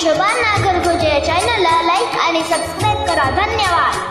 शोभा नागरगोजे या चॅनलला लाईक आणि सबस्क्राईब करा. धन्यवाद.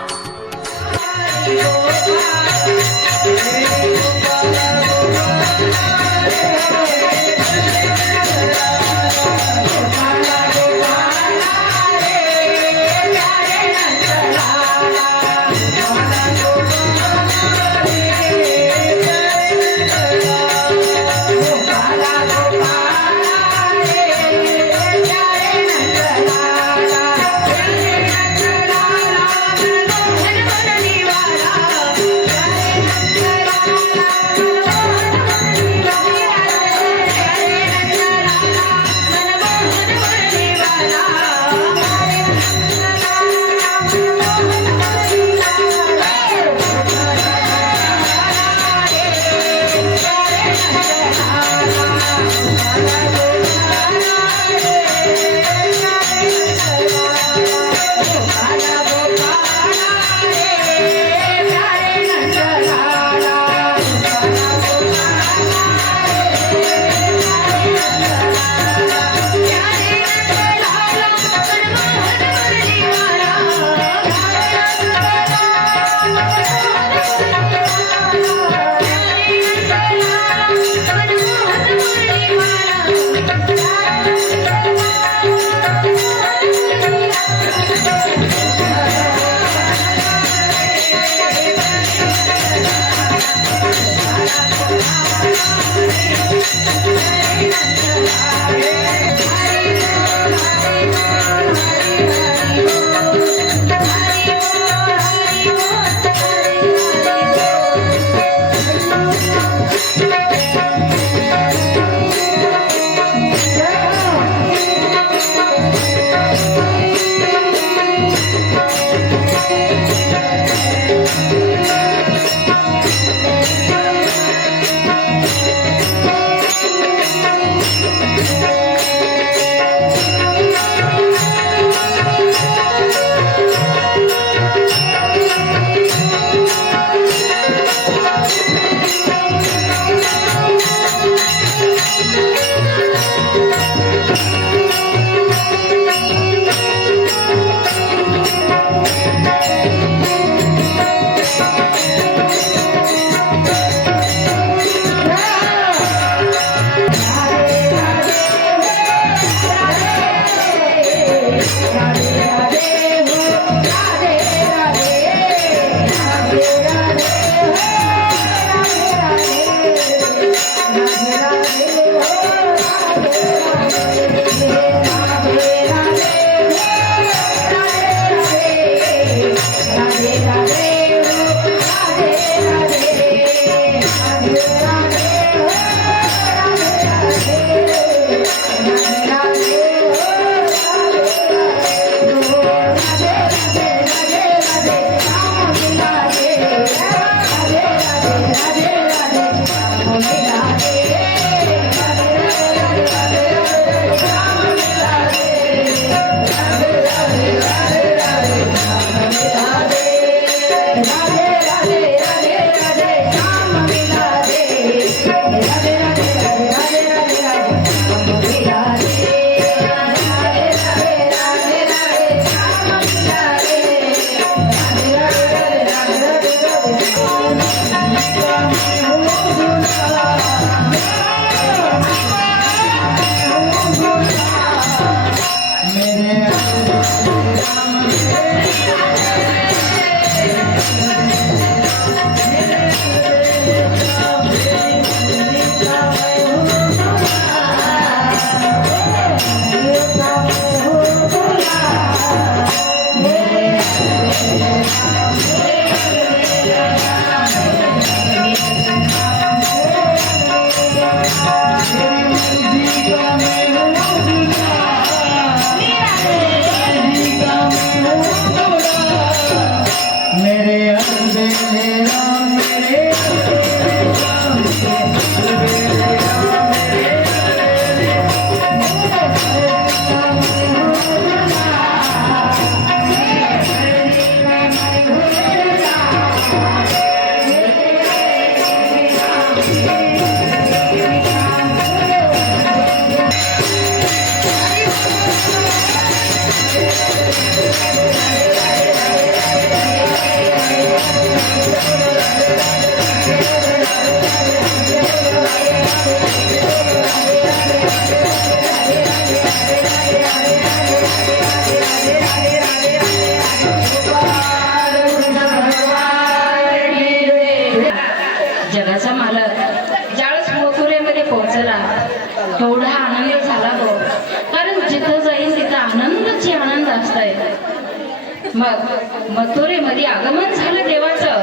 मग मथुरेमध्ये आगमन झालं देवाचं.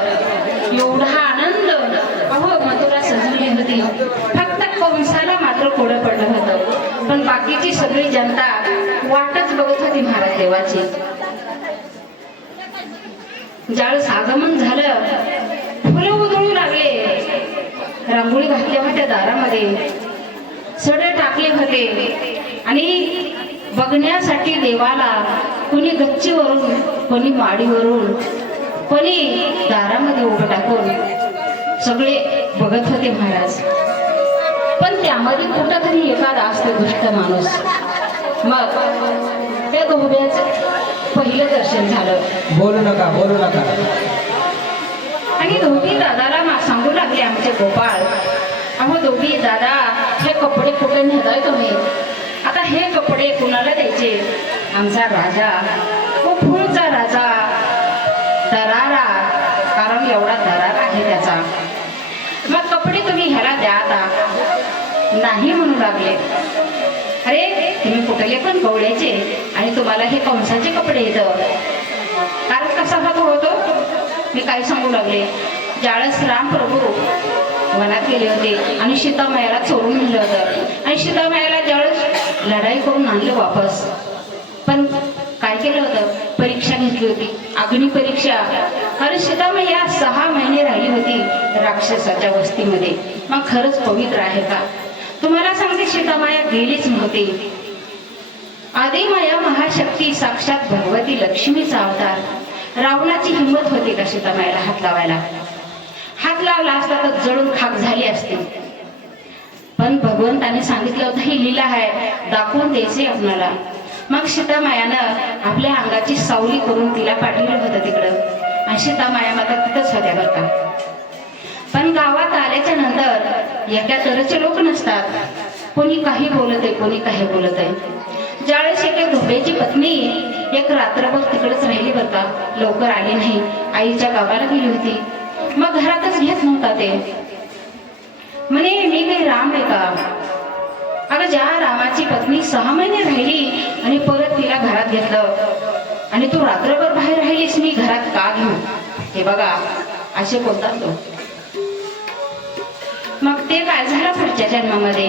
एवढा आनंद. अहो मथुरा सजवली होती. फक्त कंसाला मात्र कोडं पडलं होतं. पण बाकीची सगळी जनता वाटच बघत होती महाराज देवाची. ज्यावेळेस आगमन झालं, फुलं उधळू लागले, रांगोळी घातल्या होत्या दारामध्ये, सडे टाकले होते आणि बघण्यासाठी देवाला कोणी गच्चीवरून, कोणी माडीवरून, कोणी दारामध्ये उभं टाकून सगळे बघत होते महाराज. पण त्यामध्ये कुठंतरी एखादा असतो दुष्ट माणूस. मग त्या धोब्याचं पहिलं दर्शन झालं. बोलू नका, बोलू नका. आणि धोबी दादाला सांगू लागले आमचे गोपाळ, अहो धोबी दादा, हे कपडे कुठे नेताय तुम्ही? आता हे कपडे कुणाला द्यायचे? आमचा राजा, फुलचा राजा, दरारा, कारण एवढा दरार आहे त्याचा. मग कपडे तुम्ही ह्याला द्या. आता नाही म्हणू लागले. अरे तुम्ही कुठले पण गवळ्याचे आणि तुम्हाला हे कंसाचे कपडे येतं. कारण कसा हात होतो मी काय सांगू लागले. ज्यावेळेस रामप्रभू वनात गेले होते आणि सीतामायाला चोरून नेलं होतं आणि सीतामायाला ज्यावेळेस लढाई करून आणलं वापस, पण काय केलं होतं? परीक्षा घेतली होती, अग्नी परीक्षा. कारण सीतामाया 6 महिने राहिली होती राक्षसाच्या वस्तीमध्ये. मग खरंच पवित्र आहे का? तुम्हाला सांगते, सीतामाया गेलीच नव्हती. आदिमाया महाशक्ती साक्षात भगवती लक्ष्मीचा अवतार. रावणाची हिंमत होती का सीतामायाला हात लावायला? हात लावला असता तर जळून खाक झाली असती. पण भगवंताने सांगितलं होतं ही लीला आहे, दाखवून द्यायचे आपल्याला. मग सीतामायानं आपल्या अंगाची सावली करून तिला पाठवलं होतं तिकडं. आणि सीतामाया माता तिथंच होत्या बरं का. पण गावात आल्याच्या नंतर एका तऱ्हेचे लोक नसतात. कोणी काही बोलत आहे, कोणी काही बोलत आहे. ज्यावेळेस एका धोब्याची पत्नी एक रात्रभर तिकडेच राहिली बरं का, लवकर आली नाही, आईच्या गावाला गेली होती. मग घरातच घेत नव्हता ते. म्हणे मी काही राम आहे का? अगं ज्या रामाची पत्नी 6 महिने राहिली आणि परत तिला घरात घेतलं आणि तू रात्रभर बाहेर राहिलीस, मी घरात का घेऊ? हे बघा असे बोलतात तो. मग ते काय झालं पुढच्या जन्मामध्ये?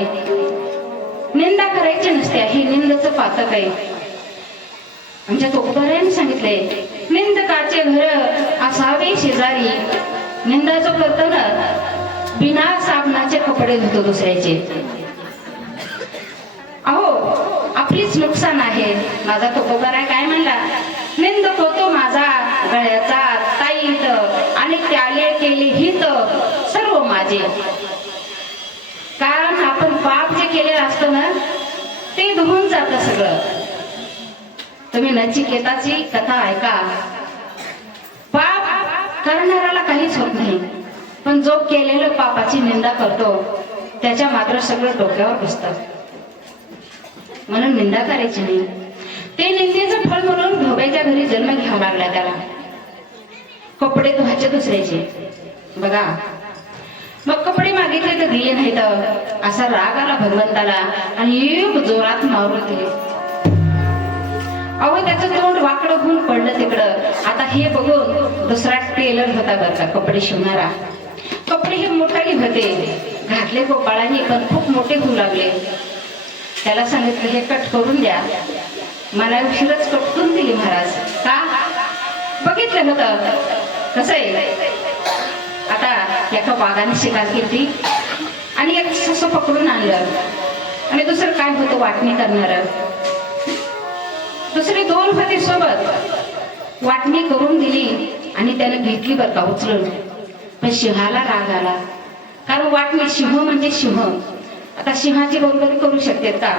निंदा करायची नसते, हे निंदाचं पातक आहे. आमच्या तुकोबारायांनी सांगितलंय, निंदकाचे घर असावे शेजारी. निंदा जो करतो ना, बिना साबणाचे कपडे धुतो दुसऱ्याचे. अहो आपलीच नुकसान आहे. माझा तुकोबाराय काय म्हणला? निंदक होतो माझा गळ्याचा ताईत आणि त्याले केले हित सर्व माझे. कारण आपण पाप जे केलेलं असतं ना, ते धुवून जातं सगळं. तुम्ही नचिकेताची कथा ऐका. पाप करणाऱ्याला काहीच होत नाही, पण जो केलेलं पापाची निंदा करतो त्याच्या मात्र सगळं डोक्यावर बसतं. म्हणून निंदा करायची नाही. ते निंदेचं फळ म्हणून धोब्याच्या घरी जन्म घ्यावा लागला त्याला. कपडे धुवायचे दुसऱ्याचे. बघा, मग कपडे मागितले तर दिले नाही तर असा राग आला भगवंताला आणि एक जोरात मारून दिले. अहो त्याचं तोंड वाकडं होऊन पडलं तिकडं. आता हे बघून दुसरा टेलर होता बरं का, कपडे शिवणारा. कपडे हे मोठाले होते, घातले गोपाळांनी, पण खूप मोठे होऊ लागले. त्याला सांगितलं हे कट करून द्या. मला उशीरच कट करून दिली महाराज. का? बघितलं होतं कसं आहे. आता एका वाघाने शिकार केली आणि एक ससं पकडून आणलं आणि दुसरं काय होतं वाटणी करणार. दुसरे 2 होते सोबत. वाटणी करून दिली आणि त्याने घेतली बरं का उचलून. पण सिंहाला राग आला, कारण वाटणी सिंह म्हणजे सिंह. आता सिंहाची बरोबरी करू शकतात का?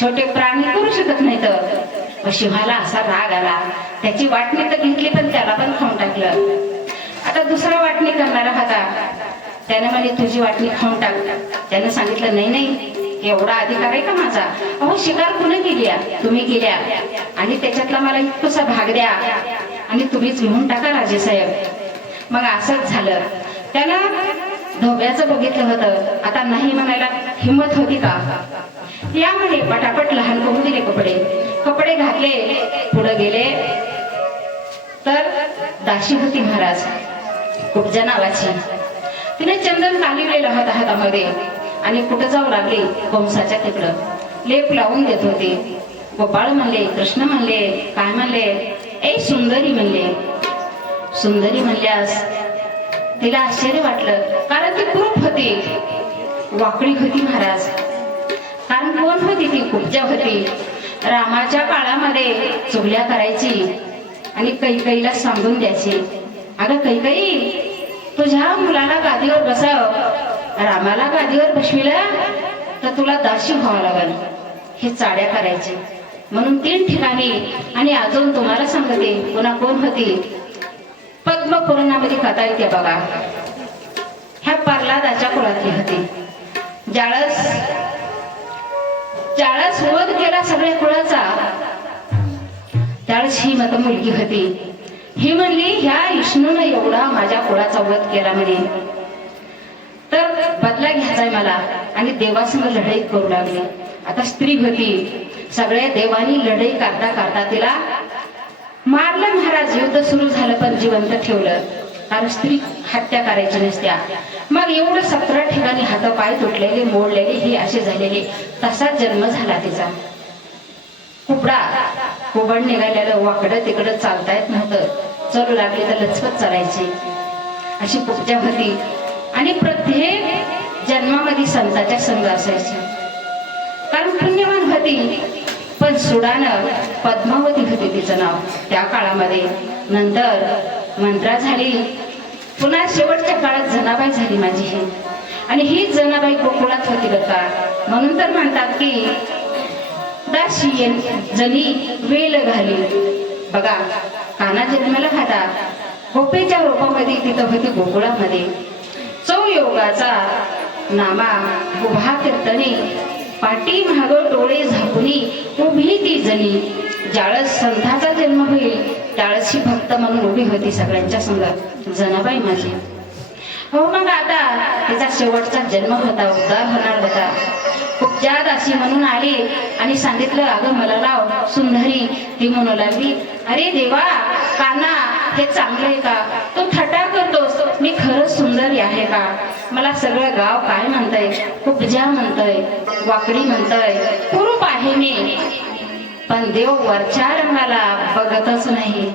छोटे प्राणी करू शकत नाही. तर सिंहाला असा राग आला, त्याची वाटणी तर घेतली पण त्याला पण खाऊन टाकलं. आता दुसरा वाटणी करणारा होता, त्याने म्हणे तुझी वाटणी खाऊन टाक. त्याने सांगितलं नाही नाही, एवढा अधिकार आहे का माझा? अहो शिकार कुणी केल्या? तुम्ही केल्या आणि त्याच्यातला मला इतकसा भाग द्या आणि तुम्हीच घेऊन टाका राजेसाहेब. मग असंच झालं. त्यानं धोब्याचं बघितलं होतं, आता नाही म्हणायला हिंमत होती का? या म्हणे पटापट लहान करून दिले कपडे. कपडे घातले, पुढे गेले. तर दाशी होती महाराज कुब्जा नावाची. तिने चंदन कालिवलेलं होता हातामध्ये आणि कुठं जाऊ लागली कंसाच्या तिकडं लेप लावून देत होते. गोपाळ म्हणले, कृष्ण म्हणले, काय म्हणले, ए सुंदरी म्हणले. सुंदरी म्हणल्यास तिला आश्चर्य वाटलं, कारण ती कुरूप होती, वाकडी होती महाराज. कारण कोण होती ती? कुब्जा होती. रामाच्या काळामध्ये चुगल्या करायची आणि कैकईला सांगून द्यायची, अगं कैकई, तुझ्या मुलाला गादीवर बसव, रामाला गादीवर बसविला तर तुला दाशी व्हावं लागल. हे चाड्या करायचे. म्हणून 3 ठिकाणी. आणि अजून तुम्हाला सांगते पुन्हा कोण होती? पद्म पुराणामध्ये कथा येते बघा. ह्या प्रल्हादाच्या कुळातली होती. ज्याळस वध केला सगळ्या कुळाचा, त्यावेळेस ही मत मुलगी होती. ही म्हणली, ह्या विष्णूनं एवढा माझ्या कुळाचा वध केला म्हणे, तर बदला घ्यायचाय मला. आणि देवासंग लढाई करू लागली. आता स्त्री होती. सगळ्या देवानी लढाई करता करता तिला मारलं महाराज. युद्ध सुरू झालं पण जिवंत ठेवलं, कारण स्त्री हत्या करायची नसत्या. मग एवढं 17 ठिकाणी हात पाय तुटलेले, मोडलेले, हे असे झालेले. तसाच जन्म झाला तिचा. कुबड निघालेलं, वाकडं तिकडं चालता येत नव्हतं. चलू लागली तर लचपत चालायची. अशी कुब्जा होती. आणि प्रत्येक जन्मामध्ये संताच्या संग असायची, कारण पुण्यवान होती. पण सुडानं पद्मावती होती तिचं नाव त्या काळामध्ये. नंतर मंत्रा झाली. पुन्हा शेवटच्या काळात जनाबाई झाली माझी ही. आणि ही जनाबाई गोकुळात होती बरं का. म्हणून तर म्हणतात की दाशी जनी वेल घाली. बघा, काना जन्माला खाता गोपेच्या रूपामध्ये तिथं होती गोकुळामध्ये. चौयोगाचा नामा उभा कीर्तनी, पाठी माग डोळे झाकुनी उभी ती जणी. ज्यावेळेस संताचा जन्म होईल त्यावेळेस ही भक्त म्हणून उभी होती सगळ्यांच्या संग जनाबाई माझी. हो, मग आता तिचा शेवटचा जन्म होता, उद्धार होणार होता. कुब्जा दासी म्हणून आली आणि सांगितलं, अगं मला लाव सुंदरी. ती म्हणू लागली, अरे देवा, काना हे चांगलं आहे का? तू थट्टा करतोस, मी खरंच सुंदरी आहे का? मला सगळं गाव काय म्हणतंय? कुब्जा म्हणतंय, वाकडी म्हणतंय, कुरूप आहे मी. पण देव वरच्या रंगाला बघतच नाही.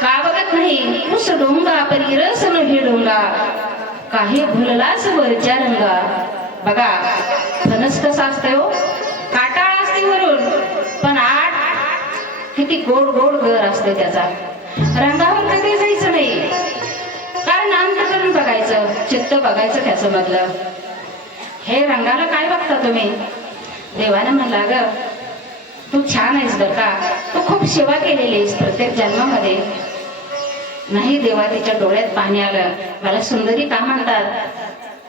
का बघत नाही? उस डोंगा परी रस नव्हे डोंगा, काही भुललाच वरच्या रंगा. बघा, फणस कसा असतंय हो, काटाळ असते वरून, पण आत किती गोड गोड घर असते त्याचा. रंगावर कधी जायचं नाही, कारण अंतःकरण बघायचं, चित्त बघायचं त्याचं मधलं. हे रंगाला काय बघता तुम्ही? देवानं म्हणला, ग तू छान आहेस बरं का, तू खूप सेवा केलेली आहेस प्रत्येक जन्मामध्ये. नाही, देवा तिच्या डोळ्यात पाणी आलं. मला सुंदरी का म्हणतात?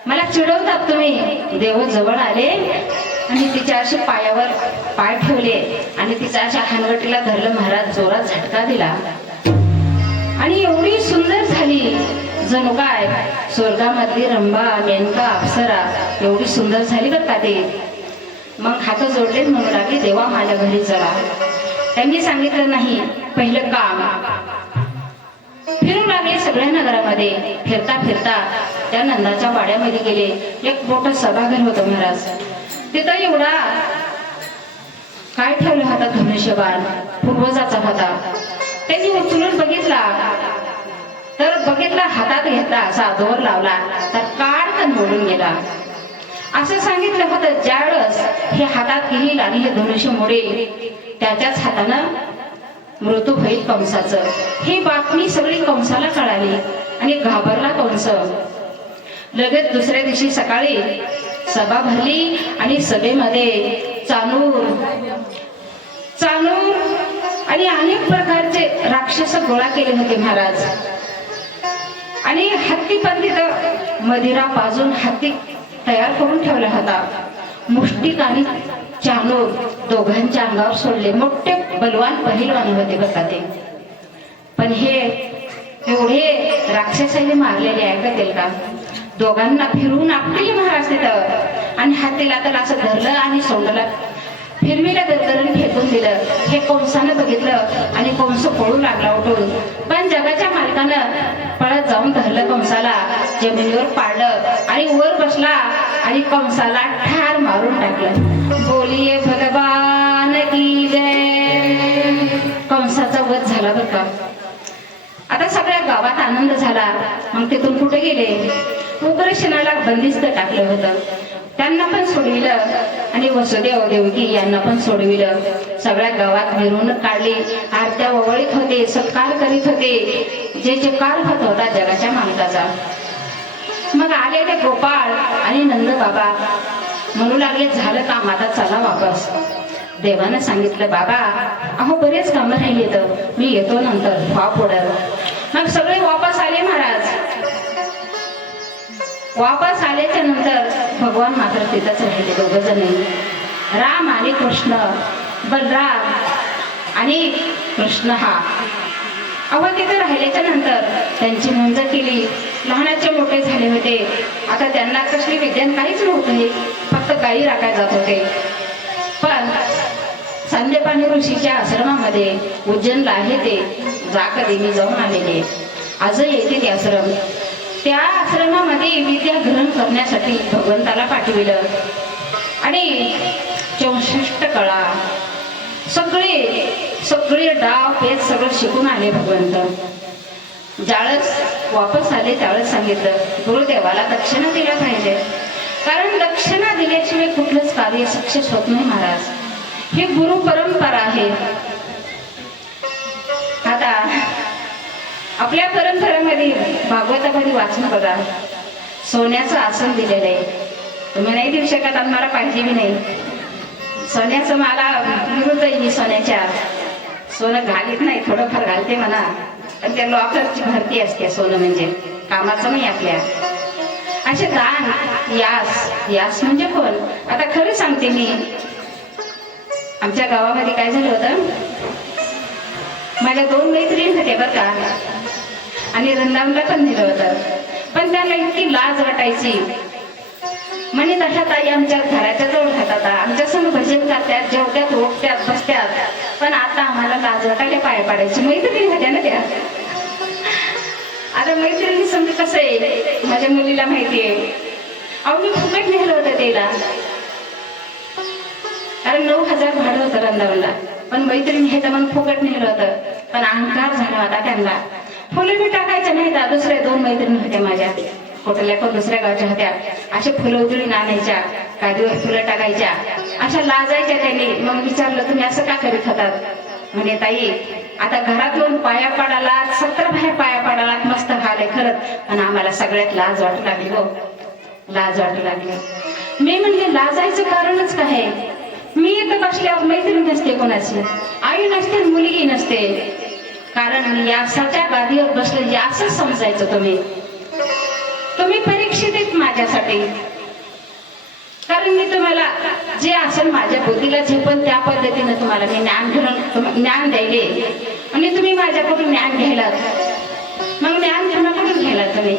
मला चिडवतात तुम्ही. देव जवळ आले आणि तिच्या अशा पायावर पाय ठेवले आणि तिच्या अशा हानगटीला धरलं महाराज. जोरात झटका दिला आणि एवढी सुंदर झाली, जणू काय स्वर्गामधली रंभा, मेनका, अप्सरा एवढी सुंदर झाली बरं का ते. मग हात जोडले, म्हणू लागले, देवा माझ्या घरी चला. त्यांनी सांगितलं, नाही, पहिलं काम. फिरू लागले सगळ्या नगरामध्ये. फिरता फिरता त्या नंदाच्या वाड्यामध्ये गेले. एक मोठं सभागृह होतं महाराज. तिथं एवढा काय ठेवलं होता? धनुष्यबाण पूर्वजाचा होता. त्यांनी उचलून बघितला, तर बघितला, हातात घेतला, असा दोर लावला तर काढकन मोडून गेला. असं सांगितलं होतं, ज्यावेळेस हे हातात घेईल आणि हे धनुष्य मोडेल त्याच्याच हातानं मृत्यू होईल कंसाचं. ही बातमी सगळी कंसाला कळाली आणि घाबरला कंस. लगेच दुसऱ्या दिवशी सकाळी सभा भरली आणि सभेमध्ये चाणूर आणि अनेक प्रकारचे राक्षस गोळा केले होते महाराज. आणि हत्ती पण तिथं मदिरा पाजून हत्ती तयार करून ठेवला होता. मुष्टिक आणि चाणूर दोघांच्या अंगावर सोडले. मोठे बलवान पहिलवान होते बघा ते. पण हे एवढे राक्षसाने मारलेले ऐकतील का? दोघांना फिरवून आपली महाराज तिथं आणि हत्तीला तर असं धरलं आणि सोडलं, फिरवीला दरदरून फेकून बसलेलं हे कंसानं बघितलं आणि कंस पळू लागला उठून. पण जगाच्या मालकानं पळत जाऊन धरलं कंसाला, जमिनीवर पाडलं आणि वर बसला आणि कंसाला ठार मारून टाकलं. बोलिये भगवान की जय. कंसाचा वध झाला बरं का. आता सगळ्या गावात आनंद झाला. मग तिथून कुठे गेले? उग्रसेनाला बंदिस्त टाकलं होतं, त्यांना पण सोडविलं आणि वसुदेव देवकी यांना पण सोडविलं. सगळ्या गावात मिरवणूक काढली, आरत्या ओवाळीत होते, सत्कार करीत होते, जे कार होत होता जगाच्या मालकाचा. मग आले ते गोपाळ आणि नंद बाबा म्हणू लागले, झालं काम, आता चला वापस. देवानं सांगितलं, बाबा अहो बरेच कामं राहिलेत, मी येतो नंतर, व्हा पुढं. मग सगळे वापस आले महाराज. वापस आल्याच्या नंतर भगवान मात्र तिथंच राहिले, दोघ जण, राम आणि कृष्ण, बलराम आणि कृष्ण हा. अहो तिथे राहिल्याच्या नंतर त्यांची नोंद केली. लहानाचे मोठे झाले होते. आता त्यांना कसली विज्ञान काहीच नव्हते, फक्त गायी राखाय जात होते. पण संदीपानी ऋषीच्या आश्रमामध्ये उज्जैनला आहे ते, जा कधी मी जाऊन आलेले, आजही येते ते आश्रम. त्या आश्रमामध्ये विद्या ग्रहण करण्यासाठी भगवंताला पाठविलं आणि 64 कळा सगळे डाव पेच सगळं शिकून आले भगवंत. ज्यावेळेस वापस आले त्यावेळेस सांगितलं, गुरुदेवाला दक्षिणा दिला पाहिजे, कारण दक्षिणा दिल्याशिवाय कुठलंच कार्य सक्सेस होत नाही महाराज. ही गुरु परंपरा आहे. आता आपल्या परंपरेमध्ये भागवतामध्ये वाचन बघा, सोन्याचं आसन दिलेलं आहे. तुम्ही नाही देऊ शकत आणि मला पाहिजे बी नाही. सोन्याचं मला विरुद्ध आहे, मी सोन्याच्या सोनं घालीत नाही, थोडंफार घालते म्हणा, पण त्या लॉकरची भरती असते. सोनं म्हणजे कामाचं नाही आपल्या. असे दान यास म्हणजे कोण? आता खरं सांगते मी, आमच्या गावामध्ये काय झालं होतं, माझ्या 2 मैत्रिणी होत्या बरं का, आणि वृंदावनला पण नेलं होतं. पण त्यांना इतकी लाज वाटायची. म्हणे तशा ताई आमच्या घराच्या जवळ राहतात, आमच्या संग भजन करतात, जेवत्यात, उठत्यात, बसत्यात, पण आता आम्हाला लाज वाटायला पाय पाडायची. मैत्रिणी होत्या ना त्या. आता मैत्रिणी समजा कसं आहे, माझ्या मुलीला माहितीये, अहो मी फुकट नेलं होतं त्याला, कारण 9,000 भाडं होतं वृंदावनला. पण मैत्रिणी हे तर म्हणून फुकट नेलं होतं. पण अहंकार झाला होता त्यांना. फुलं मी टाकायचं नाही का. दुसऱ्या 2 मैत्रिणी होत्या माझ्या, कुठल्या पण दुसऱ्या गावच्या होत्या. अशा फुलं उधळून आणायच्या, गादीवर फुलं टाकायच्या, अशा लाजायच्या त्यांनी. मग विचारलं, तुम्ही असं का करीत होतात? म्हणे ताई, आता घरातून पाया पडाला, 70 बाहेर पाया पडाला, मस्त हाल आहे खरंच, पण आम्हाला सगळ्यात लाज वाटू लागली हो, लाज वाटू लागली. मी म्हणले, लाजायचं कारणच काय आहे? मी इथं बसल्यावर मैत्रीण नसते, कोणाची आई नसते, मुलगी नसते, कारण यासाच्या गादीवर बसले यासच समजायचं. तुम्ही परीक्षित माझ्यासाठी, कारण मी तुम्हाला जे असेल माझ्या बुद्धीला झेपल त्या पद्धतीने तुम्हाला मी ज्ञान द्यायले, आणि तुम्ही माझ्याकडून ज्ञान घ्यायलात. मग ज्ञान कोणाकडून घ्यायलात? तुम्ही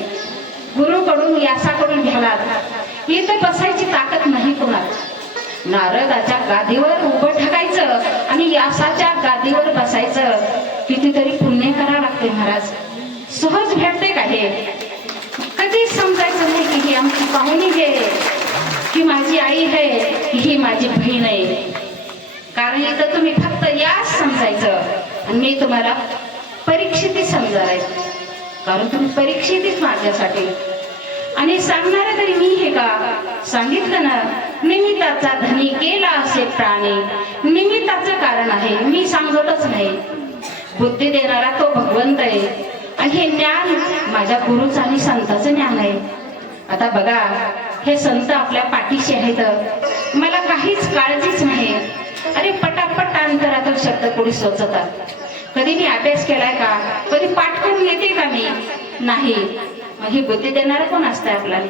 गुरुकडून, यासाकडून घ्यालात. इथं बसायची ताकद नाही कोणाला. नारदाच्या गादीवर उभं टाकायचं आणि यासाच्या गादीवर बसायचं, कितीतरी पुण्य करावं लागते महाराज. सहज भेटते का हे? कधीच समजायचं नाही की ही आमची पाहुणी आहे, ही माझी आई आहे, ही माझी बहीण आहे. कारण इथं तुम्ही फक्त याच समजायचं आणि मी तुम्हाला परीक्षित समजणार आहे, कारण तुम्ही परीक्षितच माझ्यासाठी. आणि सांगणार तरी मी हे का? सांगितलं ना, निमित्ताचा धनी केला असे प्राणी. निमित्ताचं कारण आहे, मी सांगतच नाही. बुद्धी देणारा तो भगवंत आहे, आणि हे ज्ञान माझ्या गुरुचं आणि संताचं ज्ञान आहे. आता बघा, हे संत आपल्या पाठीशी आहेत, मला काहीच काळजीच नाही. अरे पटापट अंतरातून शब्द कोणी सोचतात. कधी मी अभ्यास केलाय का? कधी पाठ करून येते का मी? नाही. मग ही बुद्धी देणारा कोण असतं आपल्याला?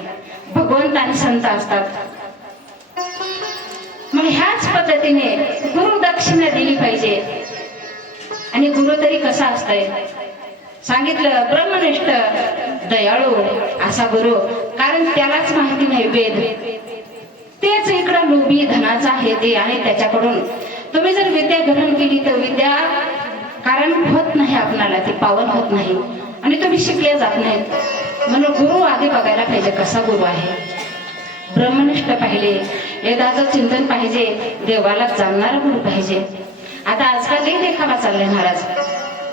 भगवंत आणि संत असतात. मग ह्याच पद्धतीने गुरु दक्षिणा दिली पाहिजे. आणि गुरु तरी कसा असतंय सांगितलं, ब्रह्मनिष्ठ दयाळू असा गुरु, कारण त्यालाच माहिती नाही वेद. तेच इकडं लोभी धनाचा हे ते, आणि त्याच्याकडून तुम्ही जर विद्या ग्रहण केली तर विद्या कारण होत नाही, आपणाला ती पावन होत नाही आणि तुम्ही शिकले जात नाहीत. म्हणून गुरु आधी बघायला पाहिजे कसा गुरु आहे. ब्रह्मनिष्ठ पाहिले, वेदाचं चिंतन पाहिजे, देवाला जाणणारा गुरु पाहिजे. आता आजकाल लई देखावा चाललाय महाराज.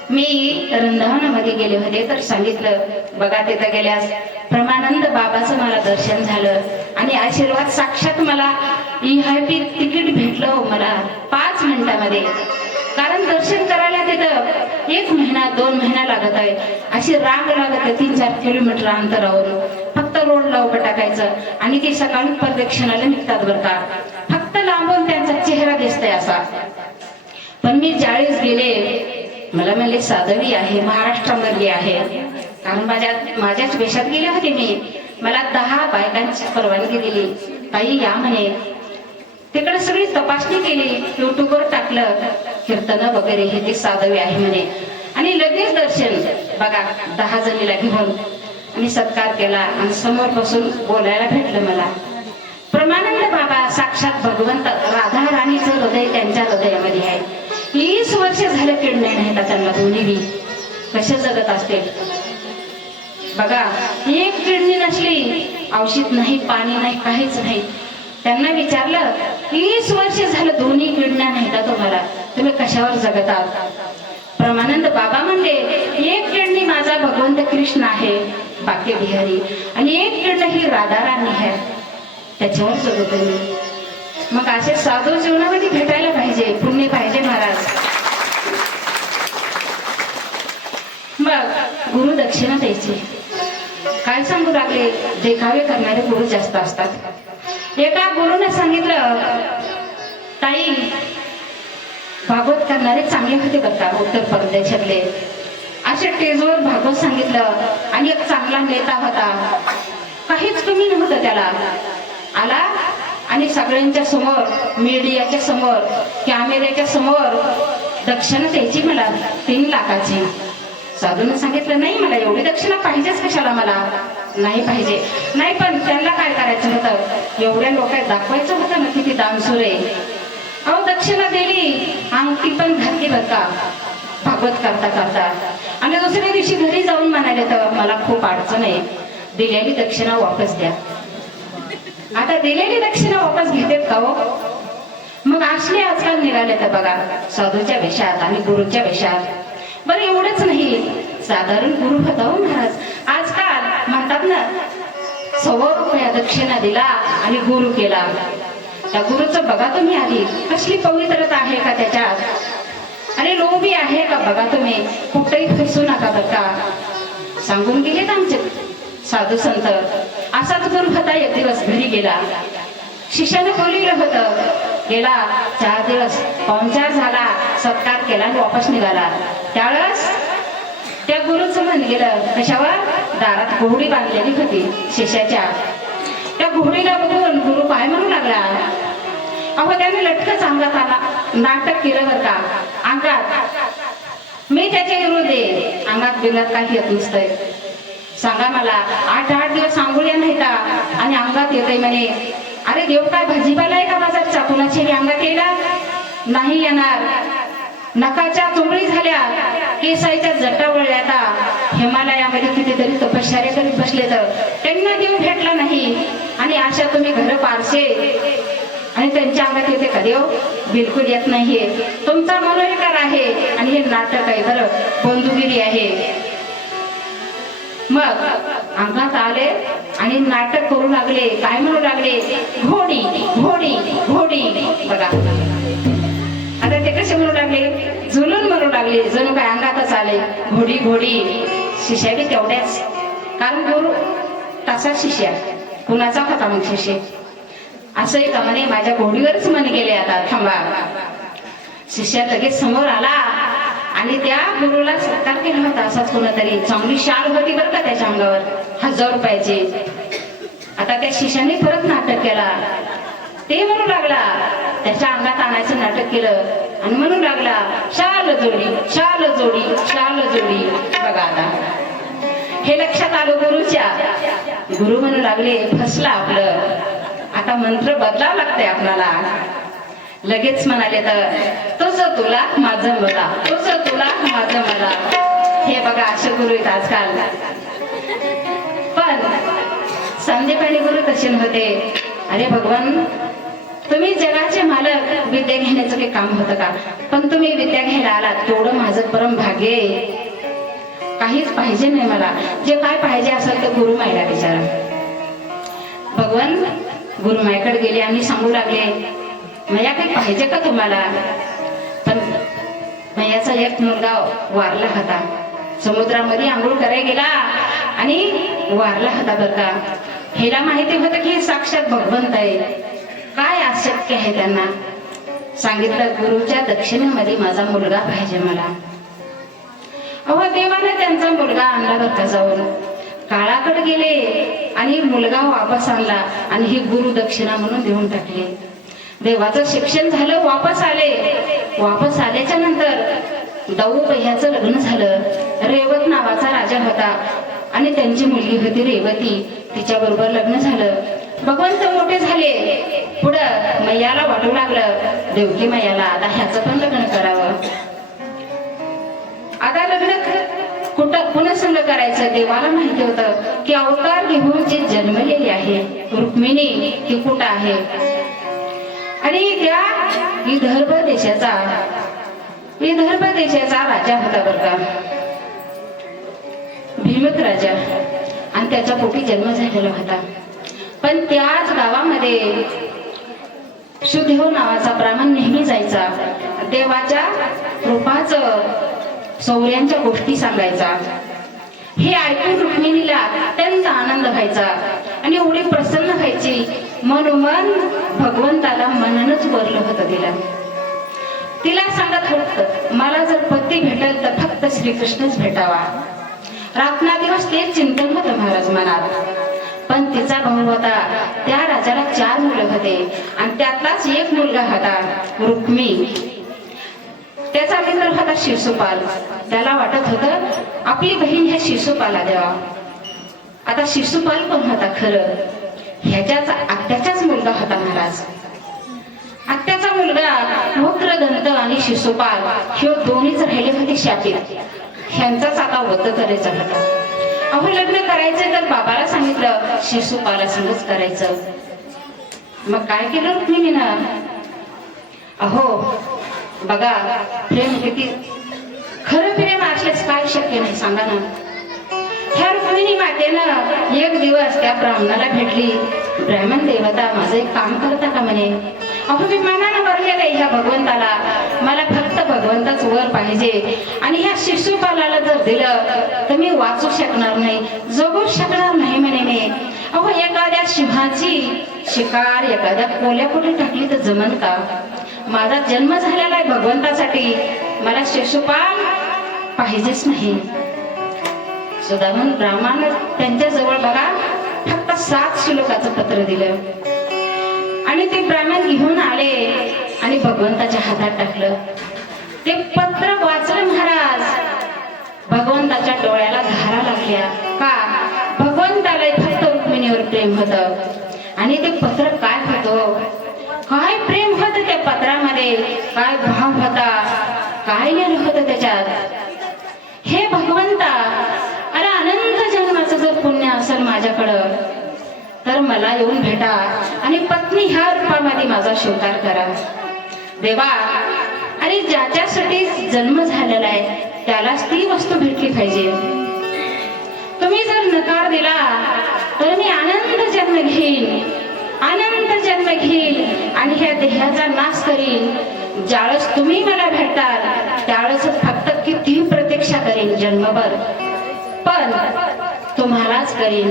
मी वृंदावनामध्ये गेले होते तर सांगितलं बघा तिथं गेल्यास ब्रह्मानंद बाबाचं मला दर्शन झालं आणि आशीर्वाद साक्षात मला VIP तिकीट भेटलं हो मला 5 मिनिटामध्ये. कारण दर्शन करायला तिथं 1 महिना 2 महिना लागत आहे. अशी रांग लागत आहे 3-4 किलोमीटर अंतरावरून. फक्त रोडला उभं टाकायचं आणि ते सकाळी प्रदक्षिणाला निघतात बरं का. फक्त लांबून त्यांचा चेहरा दिसतोय असा. पण मी ज्यावेळेस गेले मला म्हणले साधवी आहे, महाराष्ट्रामधली आहे. कारण माझ्याच वेशात गेले होते मी. मला 10 बायकांची परवानगी दिली. ताई या म्हणे. तिकडे सगळी तपासणी केली, युट्यूबवर टाकलं कीर्तन वगैरे, हे ते साधवी आहे म्हणे. आणि लगेच दर्शन बघा 10 जणीला घेऊन आणि सत्कार केला आणि समोर बसून बोलायला भेटलं मला. ब्रह्मानंद बाबा साक्षात भगवंत, राधा राणीचं हृदय त्यांच्या हृदयामध्ये आहे. 20 वर्ष झालं किडण्या नाहीत त्यांना दोन्ही. कसे जगत असते बघा. एक किडनी नसली, औषध नाही, पाणी नाही, काहीच नाही. त्यांना विचारलं 20 वर्ष झालं दोन्ही किडण्या नाहीत तुम्हाला, तुम्ही कशावर जगत आहात? ब्रह्मानंद बाबा म्हणले एक किडनी माझा भगवंत कृष्ण आहे बाकी बिहारी, आणि एक किडनी ही राधा राणी आहे, त्याच्यावर जगत मी. मग असे साधू जीवनामध्ये भेटायला पाहिजे, पुण्य पाहिजे महाराज. मग गुरु दक्षिणा द्यायची. काय सांगू लागले, देखावे करणारे गुरु जास्त असतात. एका गुरुने सांगितलं ताई भागवत करणारे चांगले होते बरं का उत्तर प्रदेशातले. अशा स्टेजवर भागवत सांगितलं आणि एक चांगला नेता होता, काहीच कमी नव्हतं त्याला. आला आणि सगळ्यांच्या समोर, मीडियाच्या समोर, कॅमेऱ्याच्या समोर दक्षिणा द्यायची मला 3 लाखाची. साधूने सांगितलं नाही मला एवढी दक्षिणा पाहिजेच कशाला, मला नाही पाहिजे. नाही पण त्यांना काय करायचं होतं, एवढ्या लोकांना दाखवायचं होतं ना किती दानशूर आहे. अहो दक्षिणा दिली, अंगठी पण घातली बरं का भागवत करता करता. आणि दुसऱ्या दिवशी घरी जाऊन म्हणाले तर मला खूप अडचण आहे, दिलेली दक्षिणा वापस द्या. आता दिलेली दक्षिणा वापस घेतात का हो? मग असले आजकाल निघाले तर बघा साधूच्या वेशात आणि गुरुच्या वेशात. बरं एवढंच नाही, साधारण गुरु होता हो महाराज. आजकाल म्हणतात ना 100 रुपया दक्षिणा दिला आणि गुरु केला. त्या गुरुचं बघा तुम्ही आधी कसली पवित्रता आहे का त्याच्यात, आणि लोभी आहे का बघा तुम्ही. कुठेही फसू नका बरं का. सांगून गेलेत आमचे साधू संत. असाच गुरु होता, एक दिवस घरी गेला, शिष्यानं बोलिलं होतं, गेला 4 दिवस पाहुणचार झाला, सत्कार केला आणि वापस निघाला. त्यावेळेस त्या गुरुचं मन गेलं कशावर, दारात घोडी बांधलेली होती शिष्याच्या. त्या घोडीला बघून गुरु काय म्हणू लागला. अहो त्याने लटकच अंगात आला, नाटक केलं बरं का अंगात. मी त्याच्या विरोध आहे, अंगात बिंगात काही येत नसतंय. सांगा मला 8 दिवस आंघोळ्या नाही का आणि अंगात येतंय म्हणे. अरे देव काय भाजीपाला आहे का बाजारचा, कुणाची अंगात येणार नाही येणार. नकाच्या चोंबळी झाल्या, केसाईच्या जटा वळल्या. आता हिमालयामध्ये कितीतरी तपश्चर्या करीत बसले तर त्यांना देव भेटला नाही. आणि अशा तुम्ही घर पारसे आणि त्यांच्या अंगात येते का देव? बिलकुल येत नाहीये. तुमचा मनोविकार आहे आणि हे नाटक आहे बरं, बंधुगिरी आहे. मग अंगात आले आणि नाटक करू लागले. काय म्हणू लागले, घोडी घोडी घोडी. बघा आता ते कसे म्हणू लागले, जुलून म्हणू लागले, जणू काय अंगातच आले घोडी घोडी. शिष्या बी तेवढ्याच, कारण गुरु तसा शिष्या. कुणाचा होता मग शिष्य? असं का म्हणे माझ्या घोडीवरच मन गेले, आता थांबा. शिष्या लगेच समोर आला आणि त्या गुरुला सत्कार केला होता. असाच कोणतरी चांगली शाल होती बरं का त्याच्या अंगावर, 1000 रुपयाची. आता त्या शिष्याने परत नाटक केला. ते म्हणू लागला, त्याच्या अंगात आणायचं नाटक केलं आणि म्हणू लागला शाल जोडी शाल जोडी शाल जोडी. बघा आता हे लक्षात आलं गुरुच्या. गुरु म्हणू लागले फसला आपलं, आता मंत्र बदलावं लागतंय आपल्याला. लगेच म्हणाले तर तुझं तुला माझं मला, तुझं तुला माझं मला. हे बघा असे गुरु आहेत आजकाल. पण संदीपानी गुरु तसे नव्हते. अरे भगवान, तुम्ही जगाचे मालक, विद्या घेण्याचं काही काम होतं का? पण तुम्ही विद्या घ्यायला आलात तेवढं माझं परम भाग्य आहे. काहीच पाहिजे नाही मला. जे काय पाहिजे असेल तर गुरुमाईला विचारा. भगवान गुरुमाईकडे गेले आणि सांगू लागले, मैया काही पाहिजे का तुम्हाला? पण मैयाचा एक मुलगा वारला होता. समुद्रामध्ये आंघोळ करायला गेला आणि वारला होता बरं का. हिला माहिती होतं की साक्षात भगवंत आहे. काय अशक्य आहे त्यांना. सांगितलं गुरुच्या दक्षिणेमध्ये माझा मुलगा पाहिजे मला. अहो देवाने त्यांचा मुलगा आणला बरं का. जाऊन काळाकडे गेले आणि मुलगा वापस आणला आणि ही गुरु दक्षिणा म्हणून देऊन टाकली. देवाचं शिक्षण झालं, वापस आले. वापस आल्याच्या नंतर दाऊ ह्याचं लग्न झालं. रेवत नावाचा राजा होता आणि त्यांची मुलगी होती रेवती. तिच्या बरोबर लग्न झालं. भगवंत मोठे झाले. पुढं मैयाला वाटू लागलं, देवकी मैयाला आता ह्याचं पण लग्न करावं. आता लग्न कुठं कुणासंग करायचं? देवाला माहिती होतं की अवतार घेऊन जी जन्मलेली आहे रुक्मिणी ती कुठं आहे. आणि त्या विदर्भ देशाचा राजा होता बरं का, भीमक राजा. आणि त्याच्या पोटी जन्म झालेला होता. पण त्याच गावामध्ये सुदेव नावाचा ब्राह्मण नेहमी जायचा. देवाच्या रूपाचं सौर्यांच्या गोष्टी सांगायचा. हे ऐकून रुक्मिणीला अत्यंत आनंद व्हायचा आणि एवढी प्रसन्न व्हायची. मनोमन भगवंताला मननच वरलं होतं. तिला सांगत होत, मला जर पती भेटेल तर फक्त श्रीकृष्णच भेटावा. रात्रदिवस तेच चिंतन होतं महाराज मनात. पण तिचा भाऊ होता. त्या राजाला 4 मुलं होते आणि त्यातलाच एक मुलगा होता रुक्मी. त्याचा मित्र होता शिशुपाल. त्याला वाटत होतं आपली बहीण ह्या शिशुपाला द्यावा. आता शिशुपाल पण होता खरं ह्याच्याच आत्याचाच मुलगा होता महाराज. आत्याचा मुलगा वक्रदंत आणि शिशुपाल हे दोन्हीच राहिले होते शापित. ह्यांचाच आता वध करायचा होता. अहो लग्न करायचं तर बाबाला सांगितलं शिशुपाला संगच करायचं. मग काय केलं रुक्मिणीनं? अहो बघा, प्रेम किती खरं प्रेम असल्यास काय शक्य नाही सांगा ना. ह्या रुक्मिणी मातेनं एक दिवस त्या ब्राह्मणाला भेटली. ब्राह्मण देवता माझं एक काम करता का म्हणे. अहो मी मनानं वरलेलं आहे ह्या भगवंताला, मला फक्त भगवंताच वर पाहिजे. आणि ह्या शिशुपालाला जर दिलं तर मी वाचू शकणार नाही, जगू शकणार नाही म्हणे मी. अहो एखाद्या सिंहाची शिकार एखाद्या कोल्यापुढे टाकली तर जमन का? माझा जन्म झालेला आहे भगवंतासाठी, मला शिशुपाल पाहिजेच नाही. सुदामन ब्राह्मण त्यांच्या जवळ बघा फक्त 7 श्लोकाचं पत्र दिलं आणि ते ब्राह्मण घेऊन आले आणि भगवंताच्या हातात टाकलं. ते पत्र वाचलं महाराज. भगवंताच्या डोळ्याला धारा लागल्या. का? भगवंताला फक्त रुक्मिणीवर प्रेम होतं. आणि ते पत्र काय होतं, काय प्रेम होतं त्या पत्रामध्ये, काय भाव होता, काय लिहिलं होतं त्याच्यात. हे भगवंता, अरे अनंत जन्माचं जर पुण्य असेल माझ्याकडं तर मला येऊन भेटा आणि पत्नी ह्या रूपामध्ये माझा स्वीकार करा. देवा, आणि ज्याच्यासाठी जन्म झालेला आहे त्यालाच ती वस्तू भेटली पाहिजे. तुम्ही जर नकार दिला तर मी आनंद जन्म घेईन, आनंद जन्म घेईन आणि ह्या देहाचा नाश करीन. ज्यावेळेस तुम्ही मला भेटताल त्यावेळेस फक्त किती प्रतीक्षा करीन जन्मभर, पण तुम्हालाच करीन.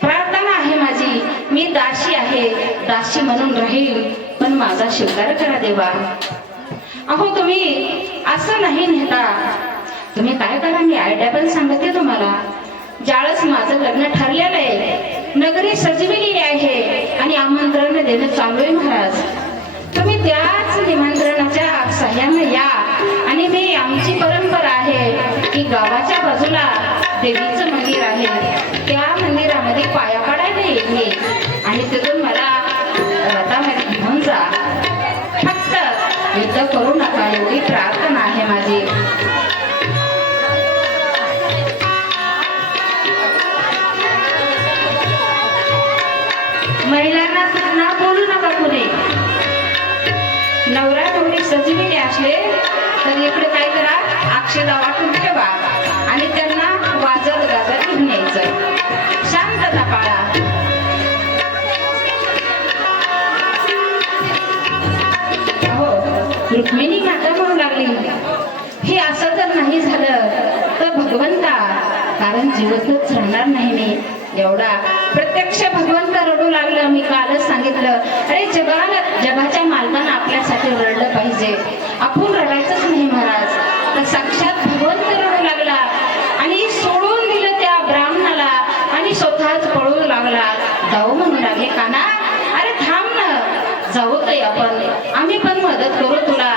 प्रार्थना आहे माझी, मी दासी आहे, दासी म्हणून राहील, पण माझा स्वीकार करा देवा. अहो तुम्ही असं नाही नेता. तुम्ही काय करा, मी आयडिया पण सांगते तुम्हाला. ज्यावेळेस माझं लग्न ठरलेलं आहे, नगरी सजविलेली आहे आणि आमंत्रण देणं चालू आहे महाराज. तुम्ही त्याच निमंत्रणाच्या साह्याने या. आणि मी आमची परंपरा आहे की गावाच्या बाजूला देवीचं मंदिर आहे, त्या मंदिरामध्ये पाया पडायला येईल आणि तिथून मला रथामध्ये घेऊन जा. युद्ध करू नका एवढी प्रार्थना आहे माझी. महिलांना ना बोलू नका कुणी. नवरा नवरी सजविले असले तर इकडे काय करा, अक्षदा वाटून ठेवा आणि त्यांना वाजत गाजत घेऊन यायचं. शांतता पाळा. हो, रुक्मिणी माता म्हणू लागली, हे असं जर नाही झालं तर भगवंता, कारण जीवतच राहणार नाही मी. एवढा प्रत्यक्ष भगवंत रडू लागलं. मी कालच सांगितलं, अरे जगाच्या मालकानं आपल्यासाठी रडलं पाहिजे, आपण रडायचंच नाही महाराज. तर साक्षात भगवंत रडू लागला आणि सोडून दिलं त्या ब्राह्मणाला आणि स्वतःच पळू लागला. जाऊ म्हणू लागले, काना अरे थांब ना, जाऊ ताई आपण, आम्ही पण मदत करू तुला.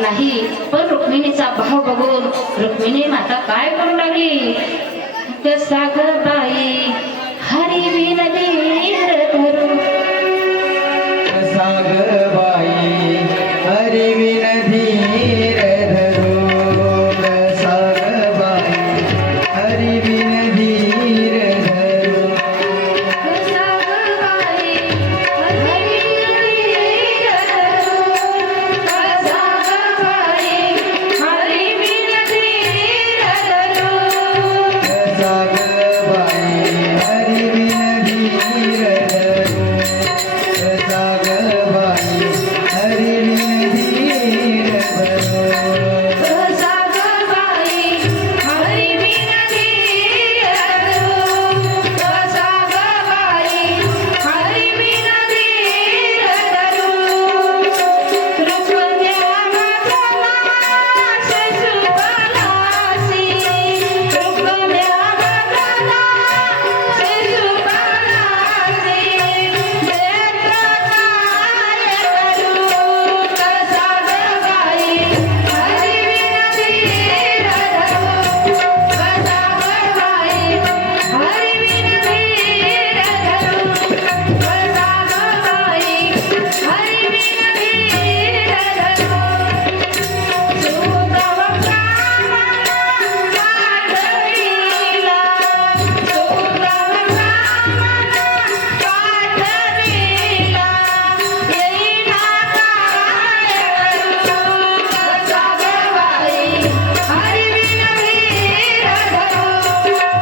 नाही, पण रुक्मिणीचा भाव बघून रुक्मिणी माता काय करू लागली, कसा ग बाई हरी विनदी धरू, कसा ग बाई हरी विनधीर धरू, कसा ग बाई हरी विनधीर धरू, कसा ग बाई हरी विनदी धरू, कसा ग बाई हरी विनदी धरू, कसा ग बाई हरी विनधीर धरू, कसा ग बाई हरी विनधीर धरू, कसा ग बाई हरी विनदी धरू, कसा ग बाई हरी विनदी धरू. रुक्मिण्या माता शिशुपालासी, रुक्मिण्या माता शिशुपालासी, नेत्र काय करू, कसा ग बाई हरी विनदी धरू, कसा ग बाई हरी विनदी धरू, कसा ग बाई हरी विनदी धरू. सुतव कामना पाठविला, सुतव कामना पाठविला, येईना काय करू, कसा ग बाई हरी विनदी धरू,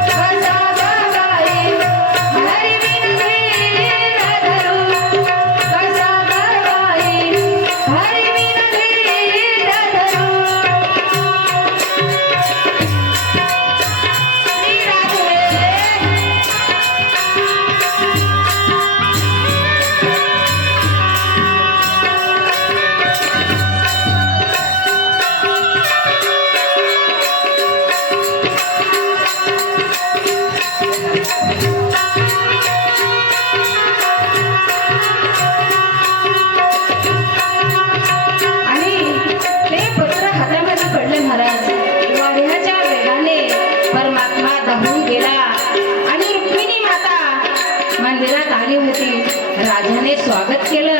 कसा ग बाई हरी विनदी धरू, कसा ग बाई हरी विनदी धरू. आणि ते पत्र हातामध्ये पडले महाराज. वाढ्याच्या वेगाने परमात्मा धावून गेला आणि रुक्मिणी माता मंदिरात आली होती. राजाने स्वागत केलं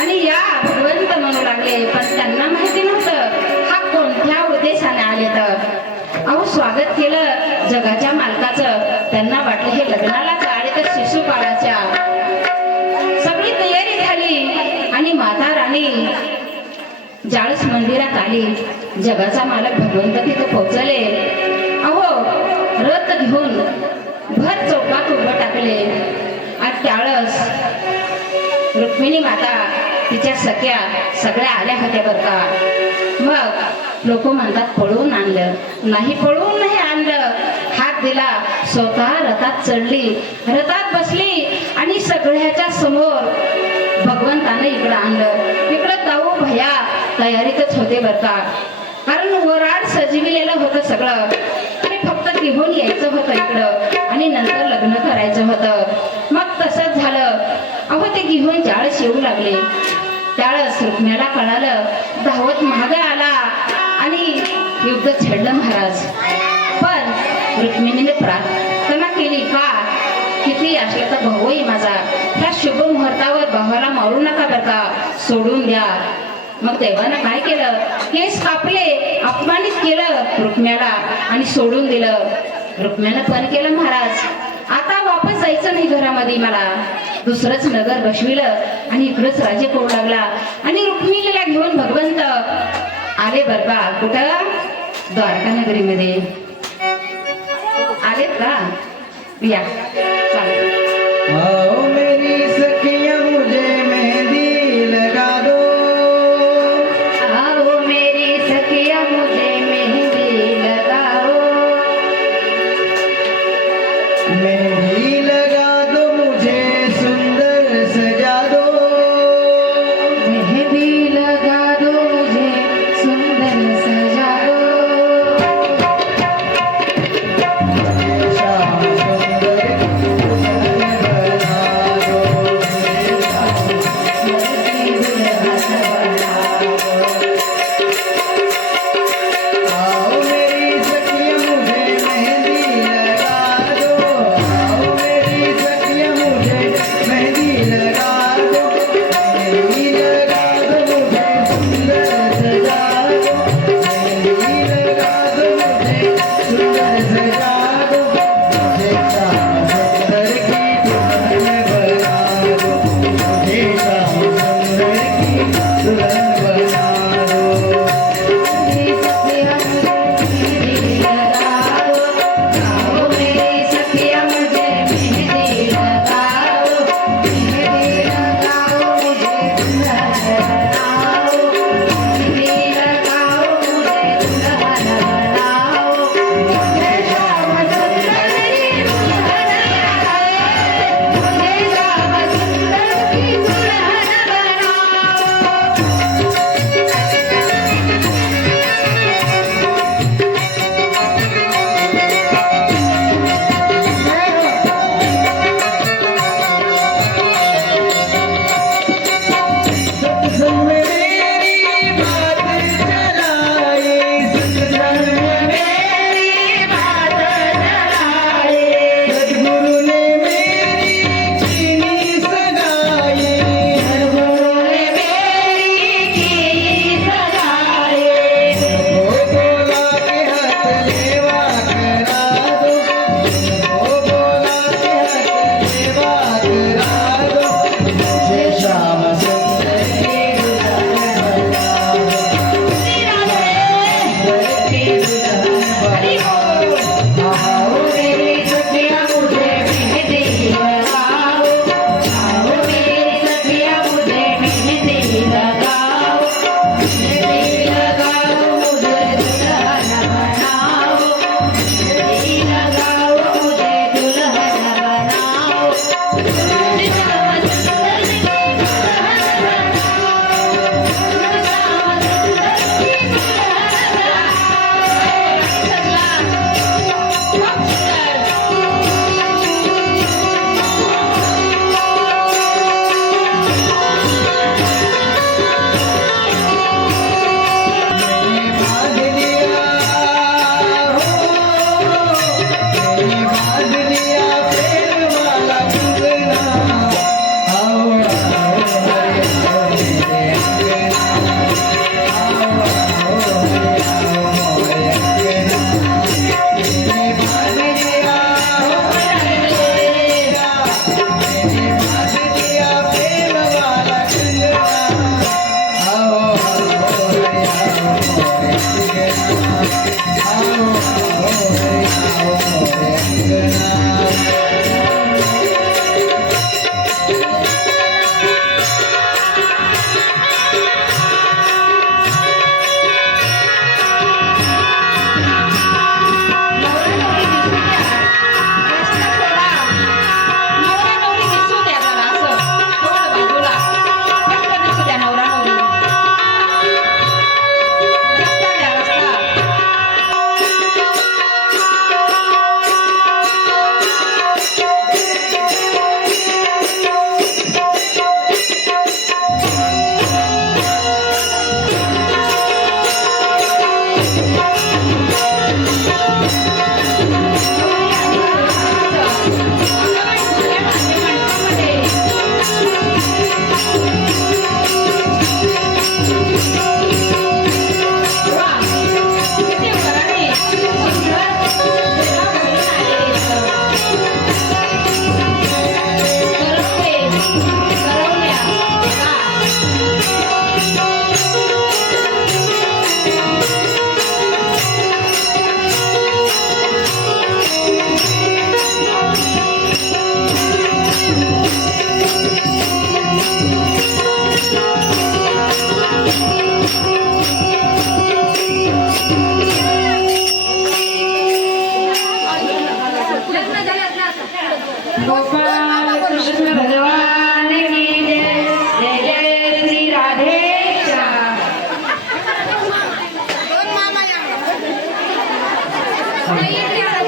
आणि या भगवंत म्हणू लागले, पण त्यांना माहिती नव्हतं हा कोणत्या उद्देशाने आले. तर अहो स्वागत केलं जगाच्या मालकाचं. त्यांना वाटलं हे लग्नाला आले तर शिशुपाळाच्या. सगळी तयारी झाली आणि माता राणी ज्यावेळेस मंदिरात आली, जगाचा मालक भगवंत तिथे पोहोचले. अहो रथ घेऊन भर चौकात उभं टाकले आणि त्यावेळेस रुक्मिणी माता तिच्या सख्या सगळ्या आल्या होत्या बरं का. मग लोक म्हणतात पळवून आणलं, नाही पळवून नाही आणलं. हात दिला, स्वतः रथात चढली, रथात बसली आणि सगळ्याच्या समोर भगवंताने इकडं आणलं. इकडं जाऊ भया तयारीतच होते बरं का, कारण वराड सजविलेलं होतं सगळं. आणि फक्त घेऊन यायचं होतं इकडं आणि नंतर लग्न करायचं होतं. मग तसंच झालं. अहो ते घेऊन ज्यावेळेस येऊ लागले त्यावेळेस रुक्मिणीला कळालं, धावत मागे आला आणि युद्ध छेडलं महाराज. पण रुक्मिणीने प्रार्थना केली का, किती असलं तर भाऊ माझा, ह्या शुभ मुहूर्तावर भावाला मारू नका बरं का, सोडून द्या. मग देवानं काय केलं, केस कापले, अपमानित केलं रुक्म्याला आणि सोडून दिलं. रुक्म्यानं पण केलं महाराज, आता वापस जायचं नाही घरामध्ये, मला दुसरंच नगर बसविलं आणि इकडंच राज्य करू लागला. आणि रुक्मिणीला घेऊन भगवंत आले बरबा कुठं, द्वारका नगरीमध्ये आलेत का, या चालेल. आओ मेरी सखियां मुझे मेहंदी लगा दो, आओ मेरी सखिया मुझे मेहंदी लगाओ, मेहंदी लगा दो मुझे सुंदर सजा दो, मेहंदी लगा दो मुझे सुंदर सजा दो, श्याम सुंदर आओ मेरी सखियां मुझे मेहंदी लगा दो, आओ मेरी सखियां मुझे मेहंदी लगा दो, मेहंदी लगा दो मुझे सुंदर सजा दो, मेहंदी लगा दो मुझे सुंदर सजा दो, मुझे श्याम सुंदर की दुल्हन बना दो, मुझे श्याम सुंदर की दुल्हन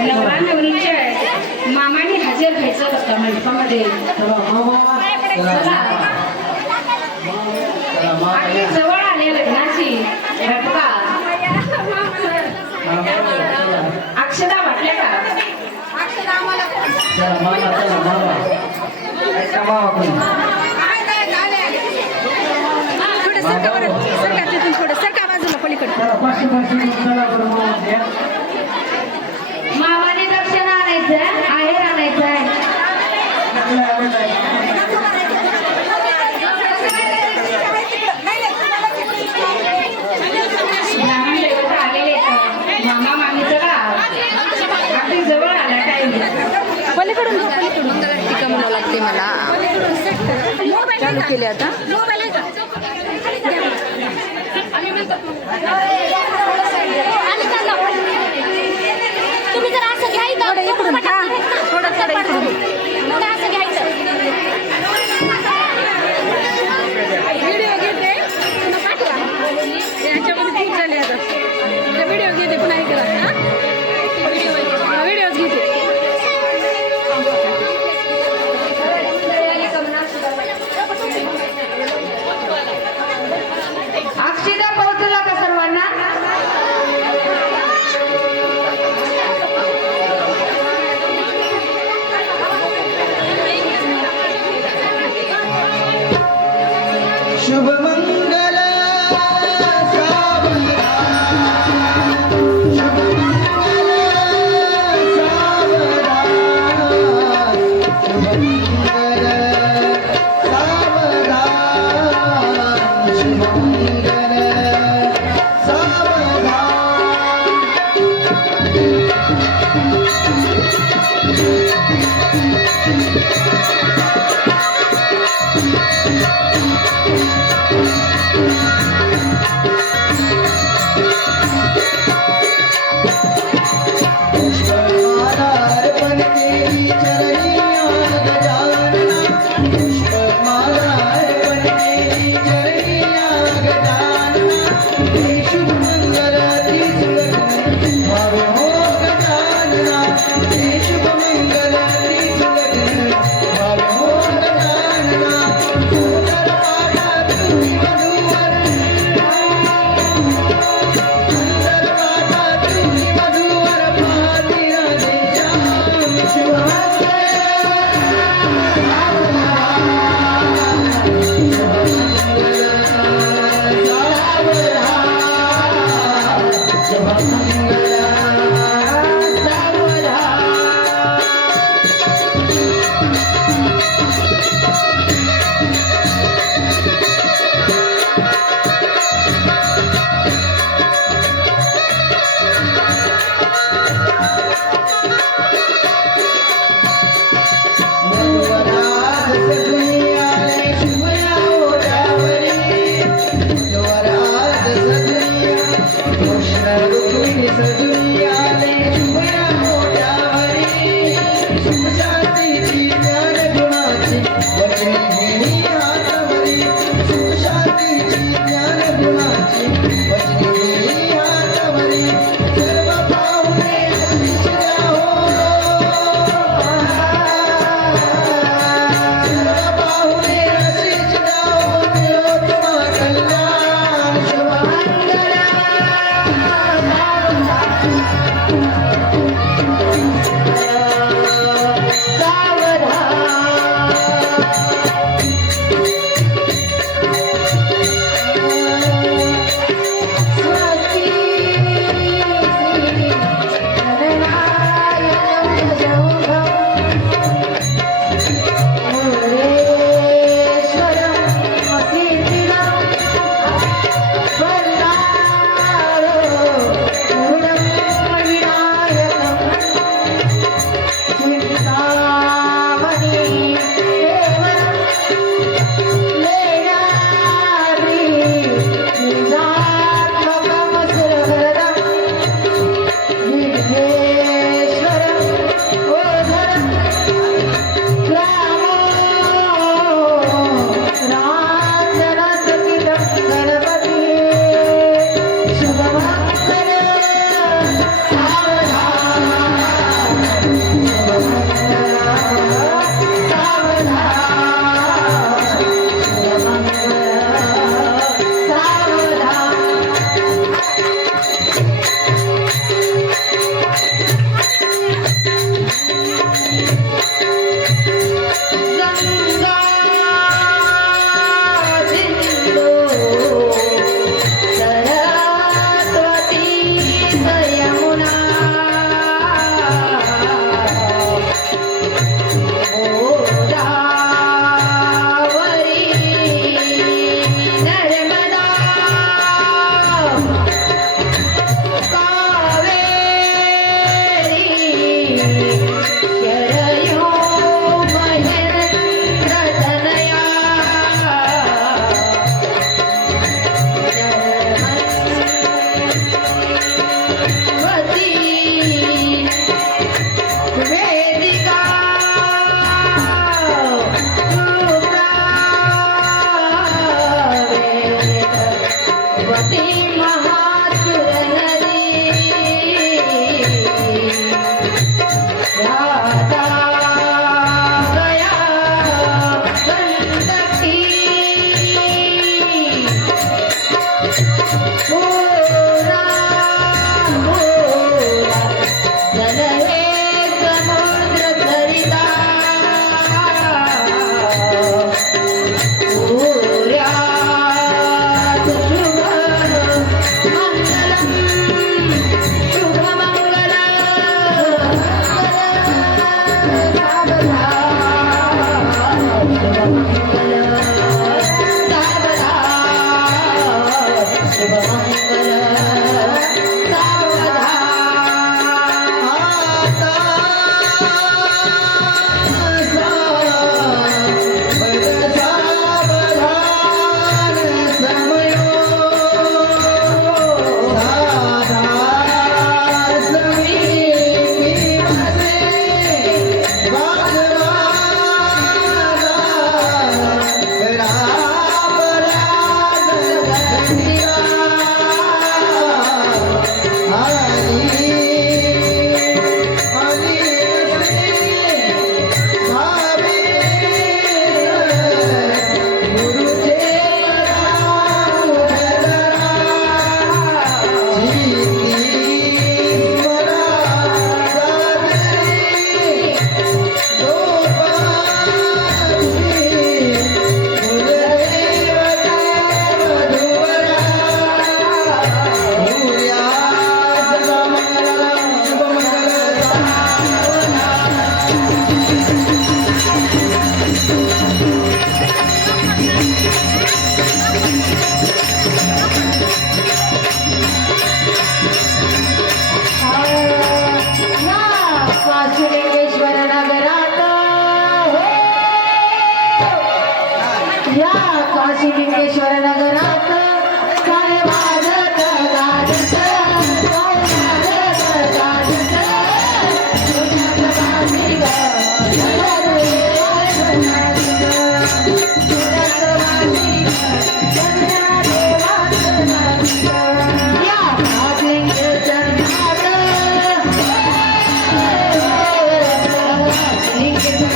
नवरा नवरीच्या मामाने हजर व्हायचं बघा मंडपामध्ये. चला मामा चला आणि जवळ आले लग्नाची बघा अक्षदा वाटल्या का? चला मामा ऐका मामा थोडं सरका बरं, सरका तिथून थोडं सरका बाजूला पलीकडे. चला पाचशे चला बरं मामा द्या. मामाने दक्षिणा आणायचं आहेर आणायचं आहे. लहान दैवत आलेले आहेत. मामा मामीचं का अगदी जवळ आला टाइम. पलीकडून मंगलाष्टिका म्हणावं लागते मला. चालू केले आता. तुम्ही जर असं घ्यायचं थोडं इकडून हा, थोडं इकडून. असं घ्यायचं. व्हिडिओ घेते पुन्हा पाठवा. याच्यामध्ये खूप झाले आता. व्हिडिओ घेते पुन्हा हे करा. व्हिडिओज घेते. अक्षदा पोहोचला का सर्वांना? शुभ मंगल सावधान शुभ मंगल सावधान शुभ मंगल सावधान शुभ मंगल सावधान पुष्पमालार्पण तेरी चरणियाँ गजानना पुष्पमालार्पण तेरी चरणियाँ गजानना काशीलिंगेश्वर नगरात काय वाजत गाजत, काय वाजत गाजत, पुण्यात माझी ग, नगरे पुण्यात माझी ग, नगरे माझी ग. या काशीलिंगेश्वर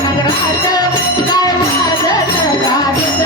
नगरात काय वाजत गाजत,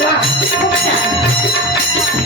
वा खूप छान.